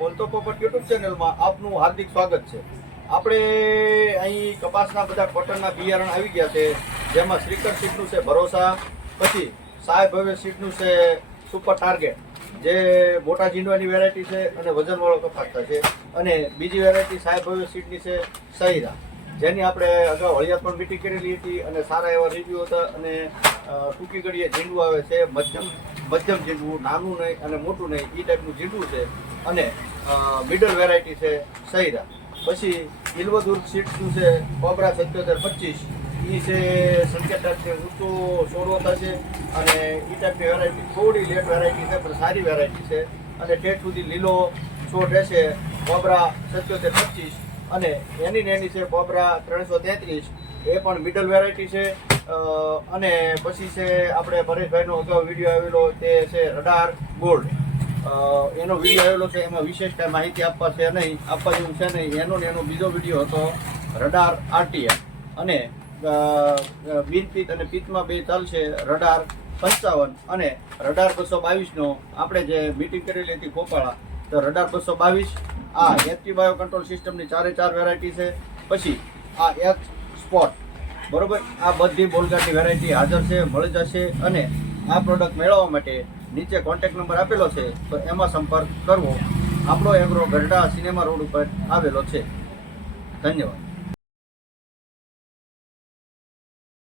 બોલતો પોપટ યુટ્યુબ ચેનલમાં આપનું હાર્દિક સ્વાગત છે। આપણે અહીં કપાસના બધા કોટનના બિયારણ આવી ગયા છે, જેમાં શ્રીકર સીડનું છે ભરોસા, પછી સાય ભવ્ય સીડનું છે સુપર ટાર્ગેટ, જે મોટા ઝીંડવાની વેરાયટી છે અને વજનવાળો કપાસ છે, અને બીજી વેરાયટી સાય ભવ્ય સીડની છે સહીરા, જેની આપણે અગાઉ હળિયાત પણ મીટિંગ કરેલી હતી અને સારા એવા રિવ્યુ હતા। અને ટૂંકી ઘડીએ ઝીંડવું આવે છે, મધ્યમ ઝીંડવું, નાનું નહીં અને મોટું નહીં, એ ટાઈપનું ઝીંડવું છે, અને મિડલ વેરાયટી છે સહીરા। પછી ઇલવદુર સીડ્સનું છે કોબરા 7725, એ છે સંકેત ટાઈપની ઊંચો છોડવો થશે, અને એ ટાઈપની વેરાયટી થોડી લેટ વેરાયટી છે પણ સારી વેરાયટી છે, અને ઠેઠ સુધી લીલો છોડ રહેશે કોબરા 7725, અને એની છે કોબરા 333, એ પણ મિડલ વેરાયટી છે। અને પછી છે આપણે પરેશભાઈનો અગાઉ વિડીયો આવેલો તે છે રડાર ગોલ્ડ, એનો વિડીયો આવેલો છે, એમાં વિશેષ કાંઈ માહિતી આપવા જેવું છે નહીં। એનો બીજો વિડીયો હતો રડાર આરટીએમ, અને બિનપિત અને પિત્તમાં બે ચાલશે રડાર 55 અને રડાર 222નો આપણે જે મીટિંગ કરેલી હતી ગોપાળા, તો રડાર 222 આ એચટી બાયો કંટ્રોલ સિસ્ટમની 4 વેરાયટી છે। પછી આ એચ સ્પોટ, બરોબર, આ બધી બોલગાટની વેરાયટી હાજર છે, મળી જશે। અને આ પ્રોડક્ટ મેળવવા માટે નીચે કોન્ટેક્ટ નંબર આપેલો છે, તો એમાં સંપર્ક કરવો। આપણો એગ્રો ગઢડા સિનેમા રોડ ઉપર આવેલો છે। ધન્યવાદ।